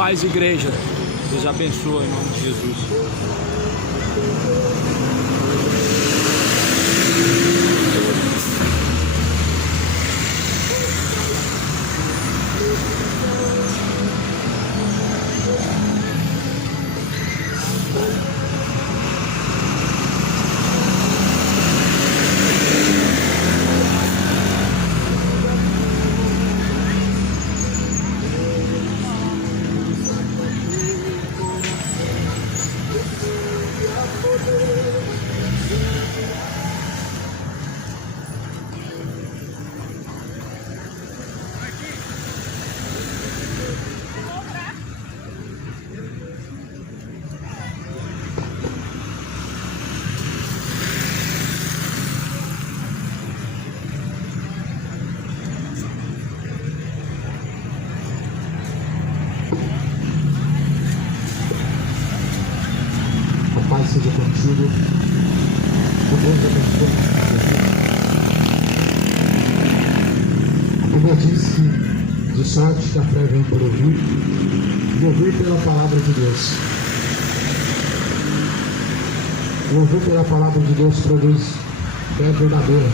Paz, igreja. Deus abençoe em nome de Jesus. Pai seja contigo, que Deus abençoe. A Bíblia diz que de sorte que a fé vem por ouvir, e ouvir pela palavra de Deus. E ouvir pela palavra de Deus produz fé verdadeira,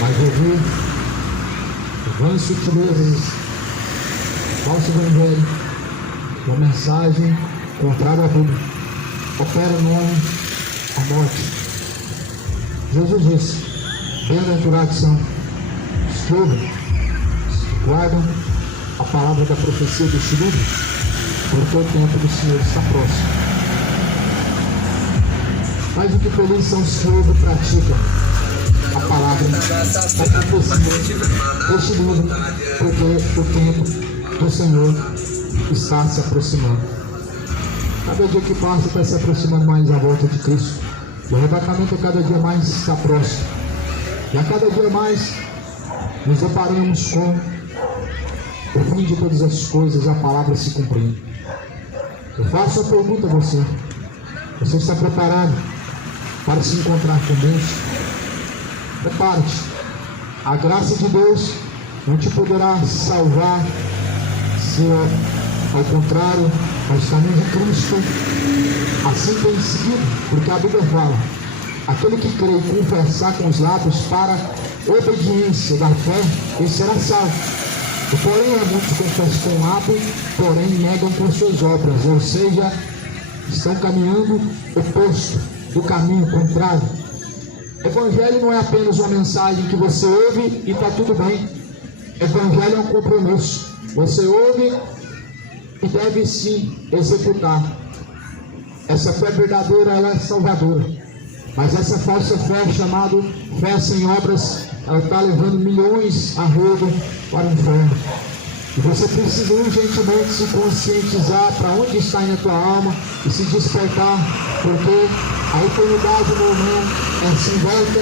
mas ouvir vãs sutilezas, falso evangelho, uma mensagem contrária à vida, opera no homem a morte. Jesus disse: bem-aventurados são os que ouvem, guardam a palavra da profecia deste livro, porque o tempo do Senhor está próximo. Mas o que felizes são os que ouvem e praticam a palavra da profecia deste livro, porque o tempo do Senhor está se aproximando. Cada dia que passa está se aproximando mais à volta de Cristo. O arrebatamento cada dia mais está próximo. E a cada dia mais nos deparamos com o fim de todas as coisas, a palavra se cumprindo. Eu faço a pergunta a você: você está preparado para se encontrar com Deus? Prepare-te. A graça de Deus não te poderá salvar se ao contrário, aos caminhos de Cristo, assim tem seguido, porque a Bíblia fala: aquele que crê e confessar com os lábios para obediência da fé, ele será salvo. E porém, há muitos que confessam com o lábio, porém negam com suas obras, ou seja, estão caminhando oposto do caminho contrário. Evangelho não é apenas uma mensagem que você ouve e está tudo bem. Evangelho é um compromisso. Você ouve e deve sim executar. Essa fé verdadeira, ela é salvadora, mas essa falsa fé, chamada fé sem obras, ela está levando milhões a rodo para o inferno. E você precisa urgentemente se conscientizar para onde está indo a tua alma e se despertar, porque a eternidade no momento é sem volta,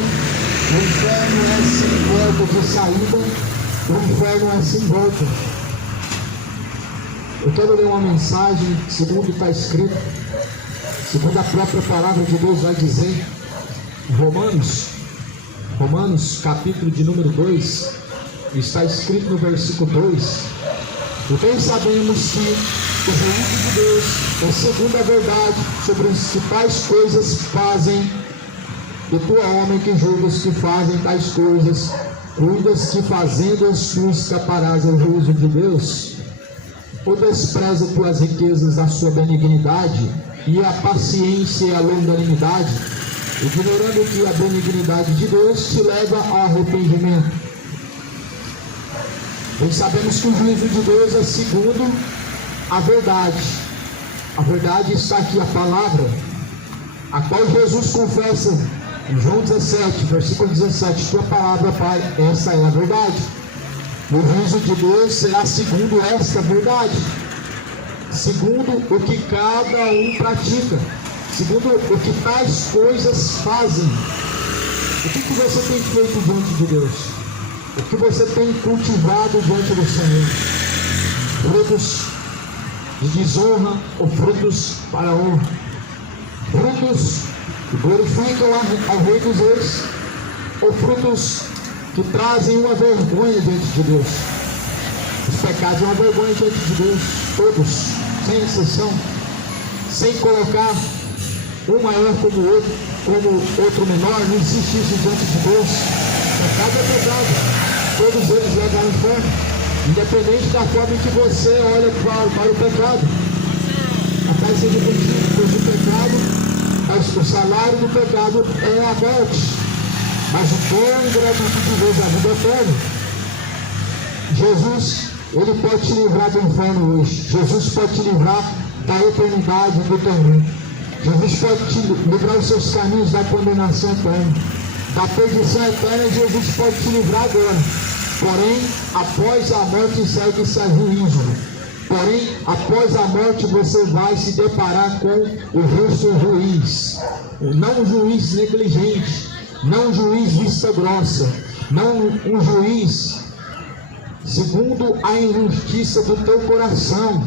o inferno é sem volta de saída, o inferno é sem volta. Eu quero ler uma mensagem, segundo está escrito, segundo a própria palavra de Deus vai dizer, em Romanos capítulo de número 2, está escrito no versículo 2, e bem sabemos que o juízo de Deus é segundo a verdade sobre os que tais coisas fazem, e tu, homem, que julgas que fazem tais coisas, cuidas que fazendo-as tu escaparás ao juízo de Deus? Ou despreza tuas riquezas da sua benignidade e a paciência e a longanimidade, ignorando que a benignidade de Deus te leva ao arrependimento? Pois sabemos que o juízo de Deus é segundo a verdade. A verdade está aqui, a palavra, a qual Jesus confessa em João 17, versículo 17, tua palavra, Pai, essa é a verdade. O juízo de Deus será segundo esta verdade, segundo o que cada um pratica, segundo o que tais coisas fazem. O que você tem feito diante de Deus? O que você tem cultivado diante do Senhor? Frutos de desonra ou frutos para a honra? Frutos que glorificam ao Rei dos Reis ou frutos que trazem uma vergonha diante de Deus? pecados é uma vergonha diante de Deus, todos, sem exceção, sem colocar um maior como o outro, como outro menor. Não existe isso diante de Deus. Pecado é pecado, todos eles levam ao inferno, independente da forma em que você olha para o pecado. A paz seja contigo, pois o pecado, o salário do pecado é a morte, mas o dom gratuito de Deus é a vida eterna. Jesus, Ele pode te livrar do inferno hoje. Jesus pode te livrar da eternidade, do tormento. Jesus pode te livrar dos seus caminhos da condenação eterna, da perdição eterna. Jesus pode te livrar agora. Porém, após a morte segue-se a juízo. Porém, após a morte você vai se deparar com o justo juiz. Não um juiz negligente, não um juiz vista grossa, não um juiz segundo a injustiça do teu coração.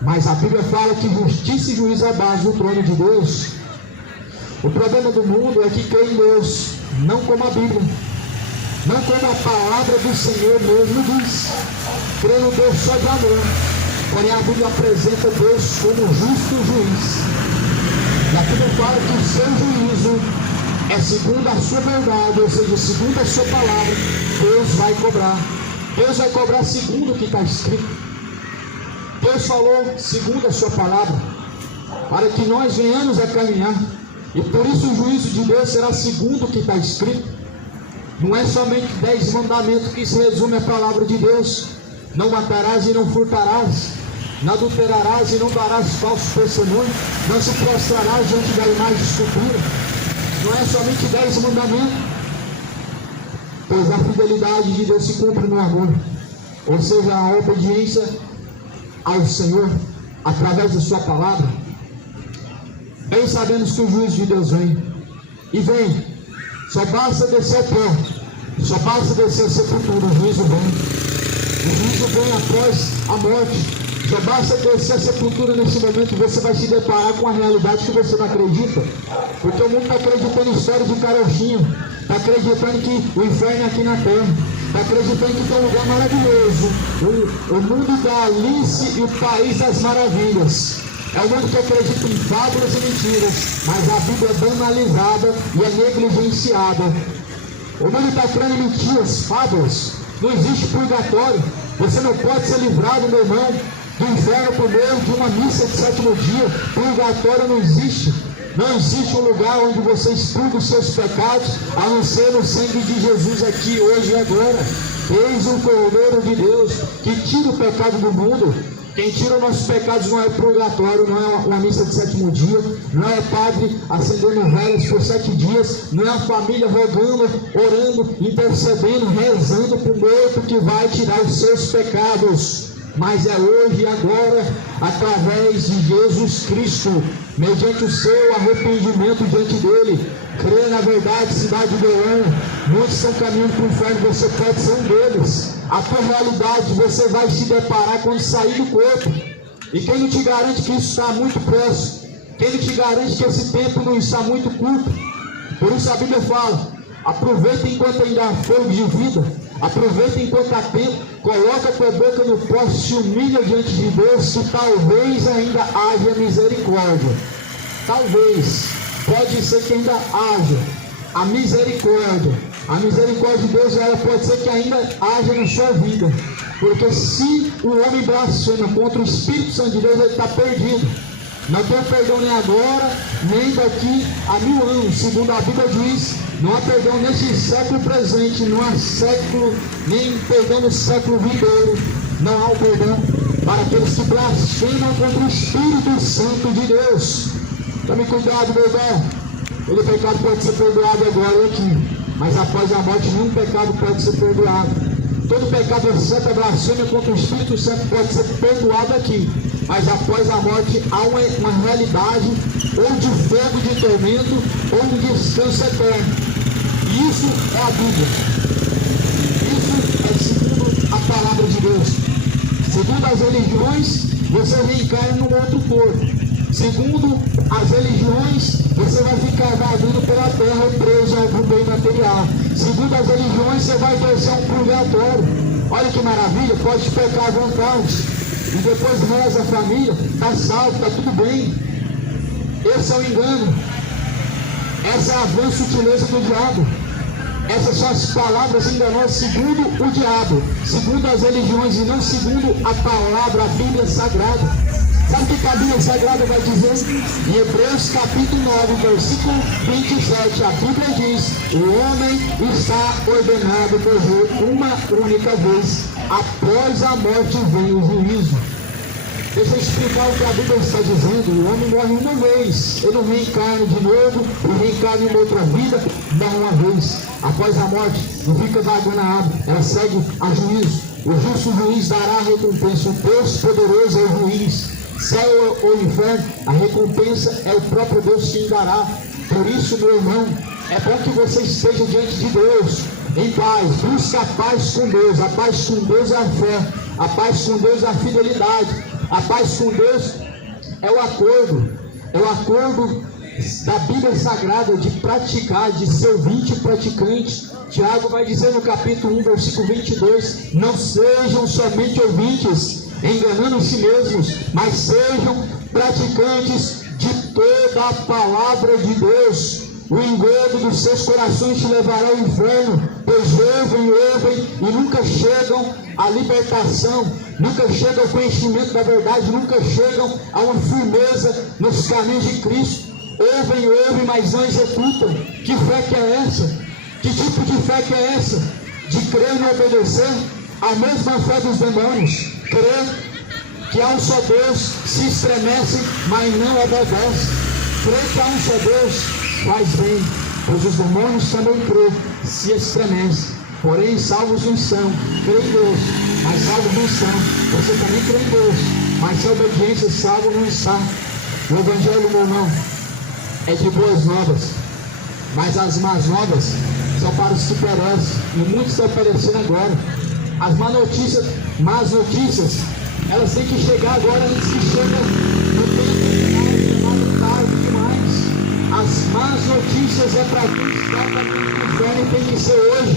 Mas a Bíblia fala que justiça e juízo é a base do trono de Deus. O problema do mundo é que crê em Deus, não como a Bíblia, não como a palavra do Senhor mesmo diz. Crê no Deus só de amor. Porém a Bíblia apresenta Deus como justo juiz. E a Bíblia fala que o seu juízo é segundo a sua verdade, ou seja, segundo a sua palavra. Deus vai cobrar. Deus vai cobrar segundo o que está escrito. Deus falou segundo a sua palavra, para que nós venhamos a caminhar. E por isso o juízo de Deus será segundo o que está escrito. Não é somente 10 mandamentos que se resume a palavra de Deus. Não matarás e não furtarás, não adulterarás e não darás falso testemunho, não se prostrarás diante da imagem de escultura. Não é somente 10 mandamentos, pois a fidelidade de Deus se cumpre no amor, ou seja, a obediência ao Senhor através da sua palavra. Bem sabemos que o juízo de Deus vem, e vem, só basta descer ao pó, só basta descer a sepultura, o juízo vem. O juízo vem após a morte. Só basta descer a sepultura nesse momento e você vai se deparar com a realidade que você não acredita. Porque o mundo está acreditando em história de carochinho, está acreditando que o inferno é aqui na terra, está acreditando que tem um lugar maravilhoso, o mundo da Alice e o país das maravilhas. É o mundo que acredita em fábulas e mentiras, mas a Bíblia é banalizada e é negligenciada. O mundo está crendo em mentiras, fábulas. Não existe purgatório. Você não pode ser livrado, meu irmão, do inferno por meio de uma missa de 7º dia. Purgatório não existe. Não existe um lugar onde você expurga os seus pecados, a não ser no sangue de Jesus aqui, hoje e agora. Eis o Cordeiro de Deus que tira o pecado do mundo. Quem tira os nossos pecados não é o purgatório, não é uma missa de 7º dia, não é o padre acendendo velas por 7 dias, não é a família rogando, orando, intercedendo, rezando para o morto que vai tirar os seus pecados. Mas é hoje e agora, através de Jesus Cristo, mediante o seu arrependimento diante dele. Crê na verdade, cidade de Leão. Muitos estão caminhando para o inferno, você pode ser um deles. A tua realidade você vai se deparar quando sair do corpo. E quem não te garante que isso está muito próximo? Quem não te garante que esse tempo não está muito curto? Por isso a Bíblia fala: aproveita enquanto ainda há fôlego de vida, aproveita enquanto há tempo, coloca a tua boca no poste, se humilha diante de Deus, que talvez ainda haja misericórdia. Talvez, pode ser que ainda haja a misericórdia. A misericórdia de Deus, ela pode ser que ainda haja na sua vida, porque se o homem blasfema contra o Espírito Santo de Deus, ele está perdido. Não tem perdão nem agora, nem daqui a 1000 anos, segundo a Bíblia diz. Não há perdão neste século presente, não há século, nem perdão no século vindouro. Não há o perdão para aqueles que blasfemam contra o Espírito Santo de Deus. Tome cuidado, meu irmão. Todo pecado pode ser perdoado agora e aqui, mas após a morte nenhum pecado pode ser perdoado. Todo pecado exceto a blasfêmia contra o Espírito Santo pode ser perdoado aqui, mas após a morte há uma realidade ou de fogo de tormento ou de descanso eterno. E isso é a Bíblia. Isso é segundo a palavra de Deus. Segundo as religiões, você reencarna num outro corpo. Segundo as religiões, você vai ficar vagando pela terra preso ao bem material. Segundo as religiões, você vai descer um purgatório. Olha que maravilha, pode pecar à vontade. E depois reza a família, está salvo, está tudo bem. Esse é o engano. Essa é a vã sutileza do diabo. Essas são as palavras enganosas segundo o diabo, segundo as religiões e não segundo a palavra, a Bíblia Sagrada. Sabe o que a Bíblia Sagrada vai dizer? Em Hebreus capítulo 9, versículo 27, a Bíblia diz: o homem está ordenado morrer uma única vez, após a morte vem o juízo. Deixa eu explicar o que a Bíblia está dizendo. O homem morre uma vez, ele não reencarna de novo, ele reencarna em outra vida, morre uma vez. Após a morte, não fica vagando a água, ela segue a juízo. O justo juiz dará a recompensa, o Deus poderoso é o juiz. Céu ou inferno, a recompensa é o próprio Deus quem dará. Por isso, meu irmão, é bom que você esteja diante de Deus em paz. Busca a paz com Deus. A paz com Deus é a fé, a paz com Deus é a fidelidade. A paz com Deus é o acordo da Bíblia Sagrada de praticar, de ser ouvinte e praticante. Tiago vai dizer no capítulo 1, versículo 22, não sejam somente ouvintes, enganando si mesmos, mas sejam praticantes de toda a palavra de Deus. O engodo dos seus corações te levará ao inferno, pois ouvem e nunca chegam à libertação, nunca chegam ao conhecimento da verdade, nunca chegam a uma firmeza nos caminhos de Cristo. Ouvem, mas não executam. Que fé que é essa? Que tipo de fé que é essa? De crer e não obedecer? A mesma fé dos demônios. Crer que há um só Deus, se estremecem, mas não obedecem. Crer que há um só Deus faz bem, pois os demônios também creem, se estremecem. Porém, salvos não são. Crê em Deus, mas salvos não são. Você também crê em Deus, mas sem obediência, salvo não está. O Evangelho, meu irmão, é de boas novas, mas as más novas são para os que perecem, e muitos estão perecendo agora. As más notícias, elas têm que chegar agora antes que chegue no tempo tarde demais. As más notícias é para quem está caminhando no inferno e tem que ser hoje,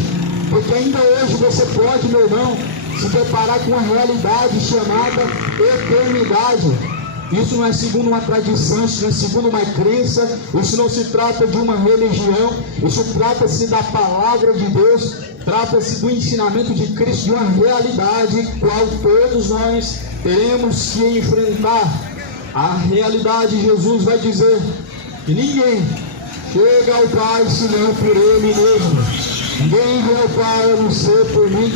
porque ainda hoje você pode, meu irmão, se deparar com uma realidade chamada eternidade. Isso não é segundo uma tradição, isso não é segundo uma crença, isso não se trata de uma religião, isso trata-se da palavra de Deus, trata-se do ensinamento de Cristo, de uma realidade qual todos nós teremos que enfrentar. A realidade, Jesus vai dizer que ninguém chega ao Pai senão por Ele mesmo. Ninguém vem ao Pai a não ser por mim.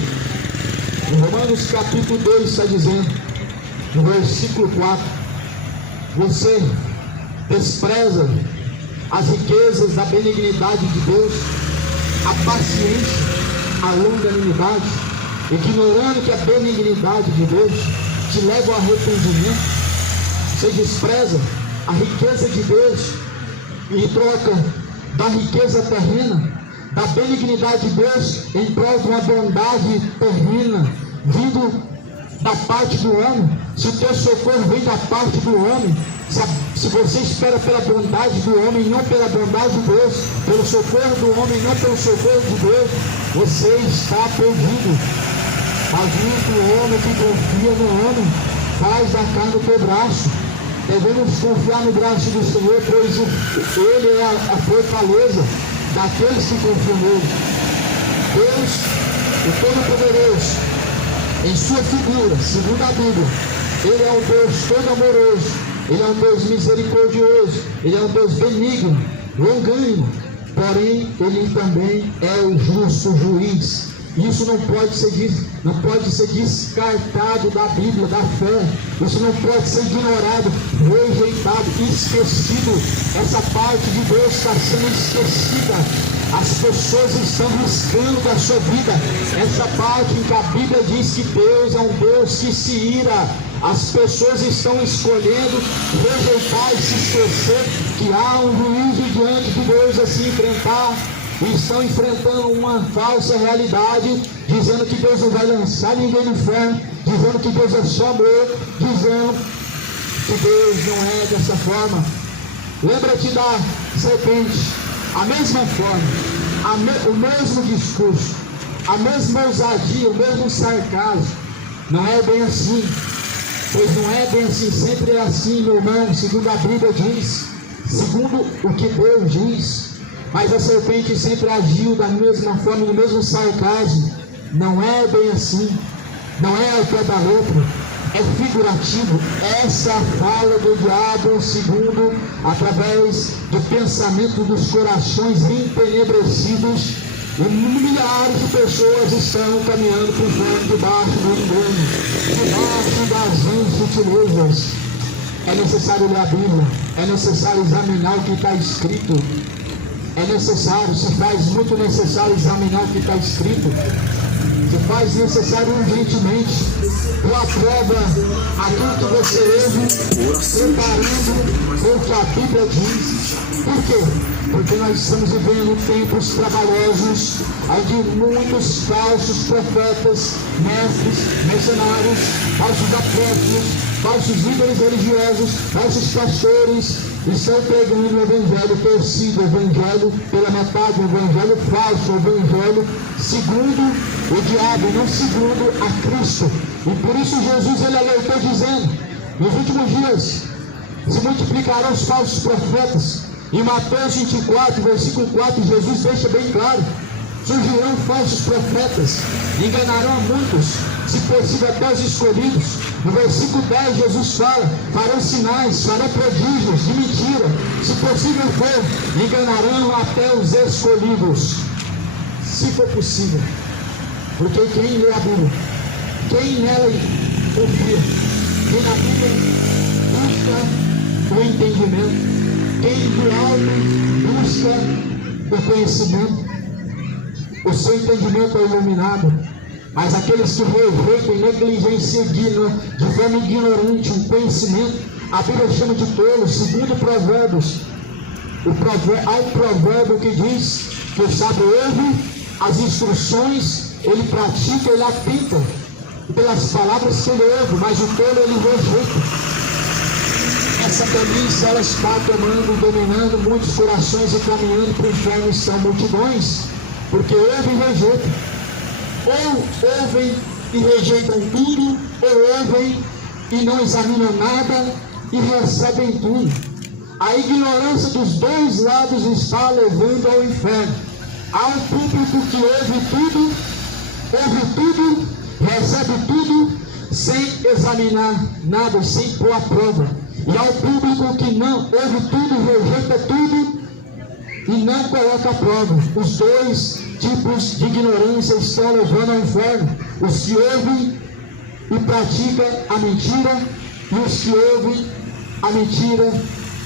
Em Romanos capítulo 2 está dizendo, no versículo 4, você despreza as riquezas da benignidade de Deus, a paciência, a longanimidade, ignorando que a benignidade de Deus te leva ao arrependimento. Você despreza a riqueza de Deus em troca da riqueza terrena, da benignidade de Deus em prol de uma bondade terrena, vindo da parte do homem. Se o teu socorro vem da parte do homem, se você espera pela bondade do homem, não pela bondade de Deus, pelo socorro do homem, não pelo socorro de Deus, você está perdido. Mas o homem que confia no homem faz da carne o teu braço. Devemos confiar no braço do Senhor, pois Ele é a fortaleza daqueles que confiam nele. Deus, o Todo-Poderoso, em sua figura, segundo a Bíblia, Ele é um Deus todo amoroso, Ele é um Deus misericordioso, Ele é um Deus benigno, longânimo, porém Ele também é o justo juiz. Isso não pode ser descartado da Bíblia, da fé. Isso não pode ser ignorado, rejeitado, esquecido. Essa parte de Deus está sendo esquecida. As pessoas estão riscando da sua vida essa parte em que a Bíblia diz que Deus é um Deus que se ira. As pessoas estão escolhendo rejeitar e se esquecer que há um juízo diante de Deus a se enfrentar. E estão enfrentando uma falsa realidade, dizendo que Deus não vai lançar ninguém no inferno, dizendo que Deus é só amor, dizendo que Deus não é dessa forma. Lembra-te da serpente, a mesma forma, o mesmo discurso. a mesma ousadia, o mesmo sarcasmo. Não é bem assim, pois não é bem assim, sempre é assim, meu irmão, segundo a Bíblia diz, segundo o que Deus diz. Mas a serpente sempre agiu da mesma forma, no mesmo sarcasmo. Não é bem assim, não é ao pé da letra, é figurativo. Essa fala do diabo, segundo, através do pensamento dos corações entenebrecidos, e milhares de pessoas estão caminhando por fora, debaixo do engano, debaixo das sutilezas. É necessário ler a Bíblia, é necessário examinar o que está escrito. É necessário, se faz muito necessário examinar o que está escrito. Se faz necessário urgentemente. Tu aprova aquilo que você ouve, preparando o que a Bíblia diz. Por quê? Porque nós estamos vivendo tempos trabalhosos, onde muitos falsos profetas, mestres, mercenários, falsos apóstolos, falsos líderes religiosos, falsos pastores, estão pregando o evangelho torcido, o evangelho pela metade, o evangelho falso, o evangelho segundo o diabo, não segundo a Cristo. E por isso Jesus ele alertou dizendo, nos últimos dias se multiplicarão os falsos profetas. Em Mateus 24, versículo 4, Jesus deixa bem claro, surgirão falsos profetas, enganarão a muitos, se possível até os escolhidos. No versículo 10, Jesus fala, farão sinais, farão prodígios de mentira, se possível for, enganarão até os escolhidos, se for possível. Porque quem lê a Bíblia, quem nela confia, quem na Bíblia busca o entendimento, quem do alto busca o conhecimento, o seu entendimento é iluminado. Mas aqueles que rejeitam e negligenciam de forma ignorante um conhecimento, a Bíblia chama de tolo, segundo Provérbios. Há um provérbio que diz que o sábio ouve as instruções, ele pratica, ele atenta pelas palavras que ele ouve, mas o tolo ele rejeita. Essa tolice ela está tomando, dominando muitos corações e caminhando para o inferno. São multidões, porque ouvem e rejeitam. Ou ouvem e rejeitam tudo, ou ouvem e não examinam nada e recebem tudo. A ignorância dos dois lados está levando ao inferno. Há um público que ouve tudo, recebe tudo, sem examinar nada, sem pôr à prova. E há um público que não ouve tudo, rejeita tudo e não coloca à prova. Os dois tipos de ignorância estão levando ao inferno. Os que ouvem e praticam a mentira, e os que ouvem a mentira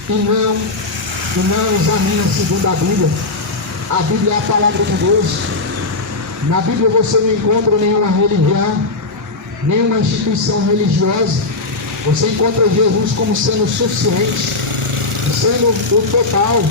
e não examinam segundo a Bíblia. A Bíblia é a palavra de Deus. Na Bíblia você não encontra nenhuma religião, nenhuma instituição religiosa. Você encontra Jesus como sendo suficiente, sendo o total,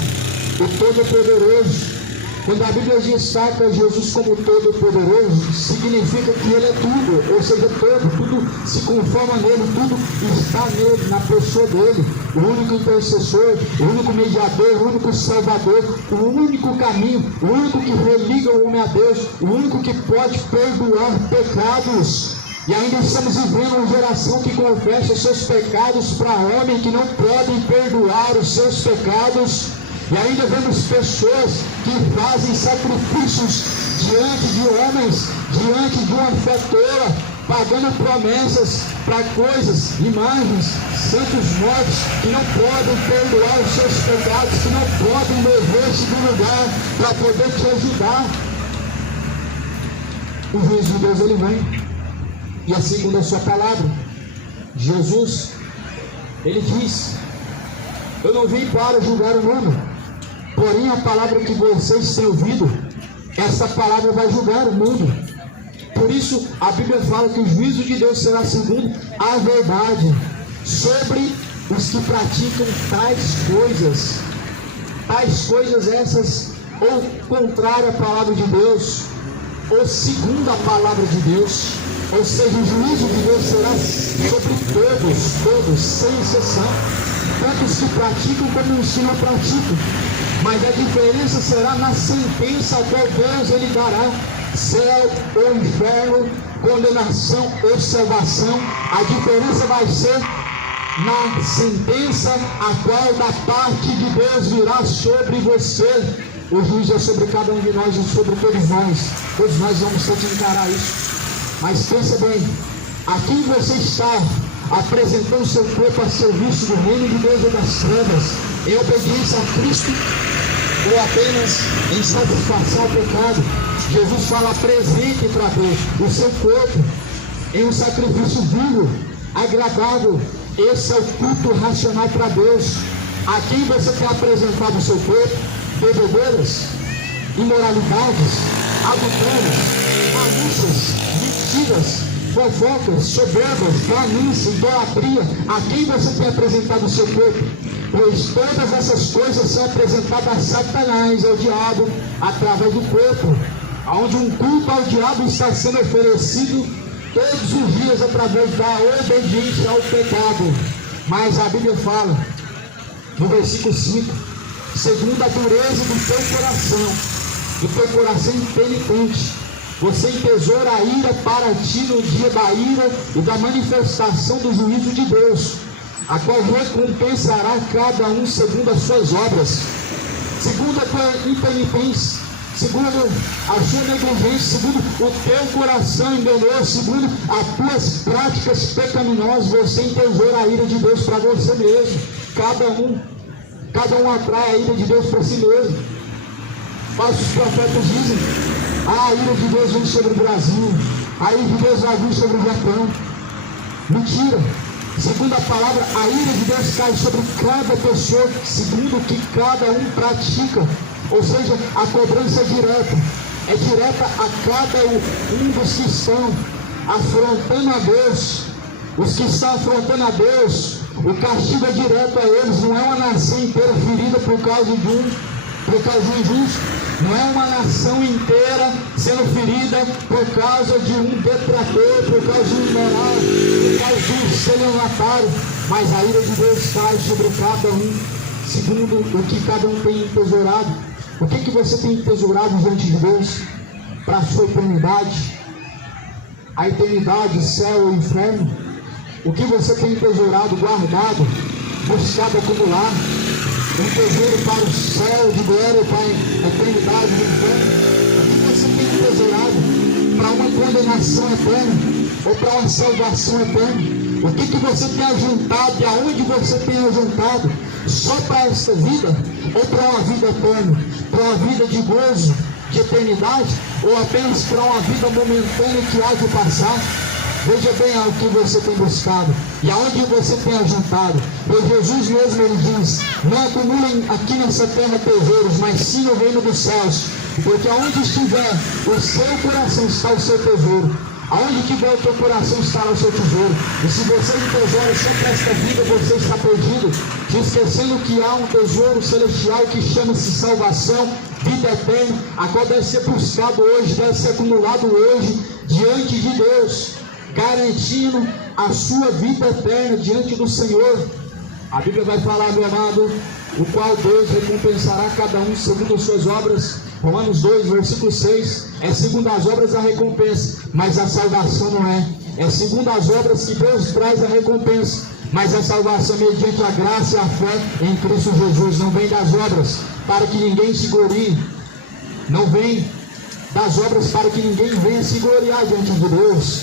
o todo-poderoso. Quando a Bíblia destaca Jesus como todo-poderoso, significa que Ele é tudo, ou seja, tudo se conforma nele, tudo está nele, na pessoa dele. O único intercessor, o único mediador, o único salvador, o único caminho, o único que religa o homem a Deus, o único que pode perdoar pecados. E ainda estamos vivendo uma geração que confessa os seus pecados para homens que não podem perdoar os seus pecados. E ainda vemos pessoas que fazem sacrifícios diante de homens, diante de uma fé tola, pagando promessas para coisas, imagens, santos mortos, que não podem perdoar os seus pecados, que não podem mover-se do lugar para poder te ajudar. O juízo de Deus ele vem. E assim, segundo a sua palavra, Jesus, ele diz, eu não vim para julgar o mundo, porém a palavra que vocês têm ouvido, essa palavra vai julgar o mundo. Por isso a Bíblia fala que o juízo de Deus será segundo a verdade, sobre os que praticam tais coisas essas, ou contrária à palavra de Deus, ou segundo a palavra de Deus. Ou seja, o juízo de Deus será sobre todos, sem exceção, tanto os que praticam como os que não praticam. Mas a diferença será na sentença a qual Deus ele dará, céu ou inferno, condenação ou salvação. A diferença vai ser na sentença a qual da parte de Deus virá sobre você. O juízo é sobre cada um de nós e sobre todos nós. Todos nós vamos ter que encarar isso. Mas pensa bem, aqui você está apresentando seu corpo a serviço do reino de Deus ou das trevas, em obediência a Cristo, ou apenas em satisfação ao pecado. Jesus fala: apresente para Deus o seu corpo em um sacrifício vivo, agradável. Esse é o culto racional para Deus. A quem você tem apresentado o seu corpo? Bebedeiras, imoralidades, adultérios, malícias, mentiras, fofocas, soberbas, ganância, idolatria. A quem você tem apresentado o seu corpo? Pois todas essas coisas são apresentadas a Satanás, ao diabo, através do corpo, onde um culto ao diabo está sendo oferecido todos os dias através da obediência ao pecado. Mas a Bíblia fala, no versículo 5, segundo a dureza do teu coração impenitente, você entesoura a ira para ti no dia da ira e da manifestação do juízo de Deus, a qual recompensará cada um segundo as suas obras. Segundo a tua impenitência, segundo a sua negligência, segundo o teu coração enganoso, segundo as tuas práticas pecaminosas, você entesoura a ira de Deus para você mesmo. Cada um atrai a ira de Deus para si mesmo. Falsos profetas dizem: a ira de Deus vem sobre o Brasil, a ira de Deus vai vir sobre o Japão. Mentira. Segundo a palavra, a ira de Deus cai sobre cada pessoa, segundo o que cada um pratica. Ou seja, a cobrança é direta a cada um dos que estão afrontando a Deus. Os que estão afrontando a Deus, o castigo é direto a eles. Não é uma nação inteira ferida por causa de um injusto. Não é uma nação inteira sendo ferida por causa de um detrator, por causa de um imoral, por causa de um estelionatário. Mas a ira de Deus cai sobre cada um, segundo o que cada um tem entesourado. O que você tem entesourado diante de Deus para a sua eternidade? A eternidade, céu ou inferno? O que você tem entesourado, guardado, buscado acumular? Um tesouro para o céu de glória, para a eternidade do inferno? O que você tem entesourado para uma condenação eterna ou para uma salvação eterna? O que você tem ajuntado e aonde você tem ajuntado? Só para esta vida ou para uma vida eterna? Para uma vida de gozo, de eternidade, ou apenas para uma vida momentânea que há de passar? Veja bem o que você tem buscado e aonde você tem ajuntado. Pois Jesus mesmo ele diz: não acumulem aqui nessa terra tesouros, mas sim no reino dos céus, porque aonde estiver o seu coração está o seu tesouro. Aonde tiver o teu coração estará o seu tesouro. E se você entesoura só para esta vida, você está perdido, te esquecendo que há um tesouro celestial que chama-se salvação, vida eterna, a qual deve ser buscado hoje, deve ser acumulado hoje diante de Deus, garantindo a sua vida eterna diante do Senhor. A Bíblia vai falar, meu amado, o qual Deus recompensará cada um segundo as suas obras. Romanos 2, versículo 6, é segundo as obras a recompensa, mas a salvação não é. É segundo as obras que Deus traz a recompensa, mas a salvação mediante a graça e a fé em Cristo Jesus. Não vem das obras para que ninguém se glorie, não vem das obras para que ninguém venha se gloriar diante de Deus.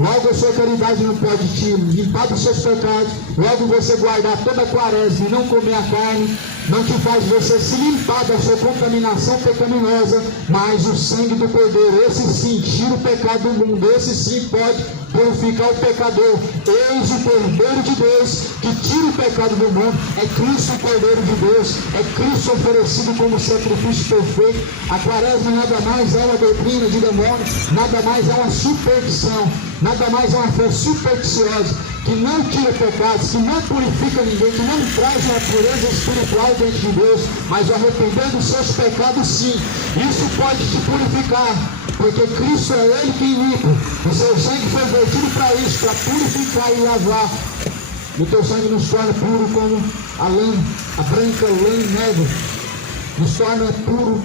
Logo a sua caridade não pode te limpar dos seus pecados. Logo você guardar toda a quaresma e não comer a carne não te faz você se limpar da sua contaminação pecaminosa. Mas o sangue do Cordeiro, esse sim tira o pecado do mundo, esse sim pode purificar o pecador. Eis o Cordeiro de Deus que tira o pecado do mundo. É Cristo o Cordeiro de Deus, é Cristo oferecido como sacrifício perfeito. A quaresma nada mais é uma doutrina de demônio, nada mais é uma superstição, nada mais é uma fé supersticiosa, que não tira pecados, que não purifica ninguém, que não traz uma pureza espiritual diante de Deus, mas o arrepender dos seus pecados sim. Isso pode te purificar, porque Cristo é Ele quem limpa. O seu sangue foi vertido para isso, para purificar e lavar. E o teu sangue nos torna puro como a lã, a branca lã neve, nos torna puro,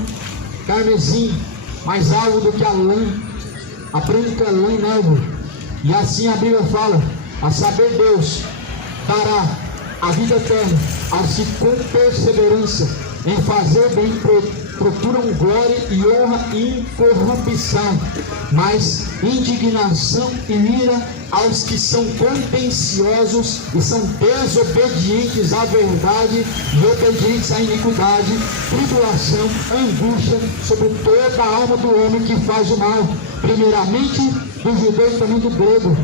carmesim, mais alvo do que a lã, a branca lã e neve. E assim a Bíblia fala, a saber Deus dará a vida eterna aos que com perseverança em fazer bem procuram glória e honra e incorrupção, mas indignação e ira aos que são contenciosos e são desobedientes à verdade e obedientes à iniquidade, tribulação, angústia sobre toda a alma do homem que faz o mal, primeiramente do judeu e também do grego.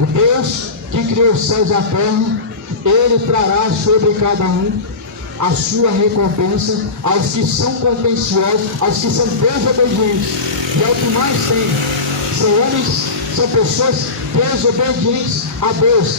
O Deus que criou os céus e a terra, Ele trará sobre cada um a sua recompensa, aos que são contenciosos, aos que são desobedientes. E é o que mais tem. São homens, são pessoas desobedientes a Deus,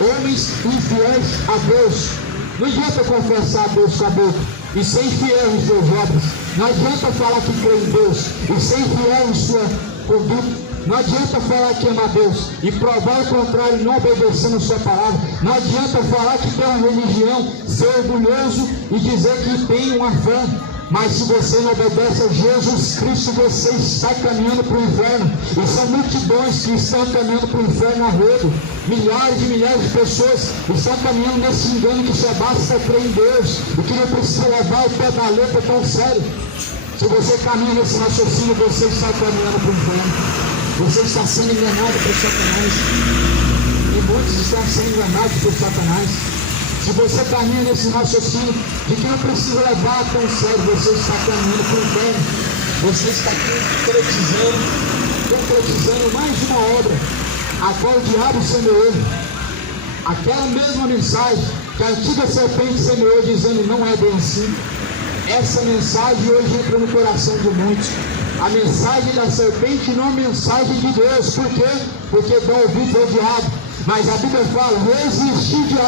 homens infiéis a Deus. Não adianta confessar a Deus com a boca e ser infiel em suas obras. Não adianta falar que crê em Deus e ser infiel em sua conduta. Não adianta falar que ama a Deus e provar o contrário e não obedecendo a sua palavra. Não adianta falar que tem uma religião, ser orgulhoso e dizer que tem uma fé. Mas se você não obedece a Jesus Cristo, você está caminhando para o inferno. E são multidões que estão caminhando para o inferno a rodo. Milhares e milhares de pessoas estão caminhando nesse engano que só basta crer em Deus e que não precisa levar o pé da letra tão sério. Se você caminha nesse raciocínio, você está caminhando para o inferno. Você está sendo enganado por Satanás. E muitos estão sendo enganados por Satanás. Se você caminha nesse raciocínio de que não precisa levar tão sério, você está caminhando para o inferno. Você está concretizando mais uma obra a qual o diabo semeou. Aquela mesma mensagem que a antiga serpente semeou, dizendo não é bem assim. Essa mensagem hoje entra no coração de muitos. A mensagem da serpente não é mensagem de Deus. Por quê? Porque dá ouvido ao diabo. Mas a Bíblia fala, resistir diabo.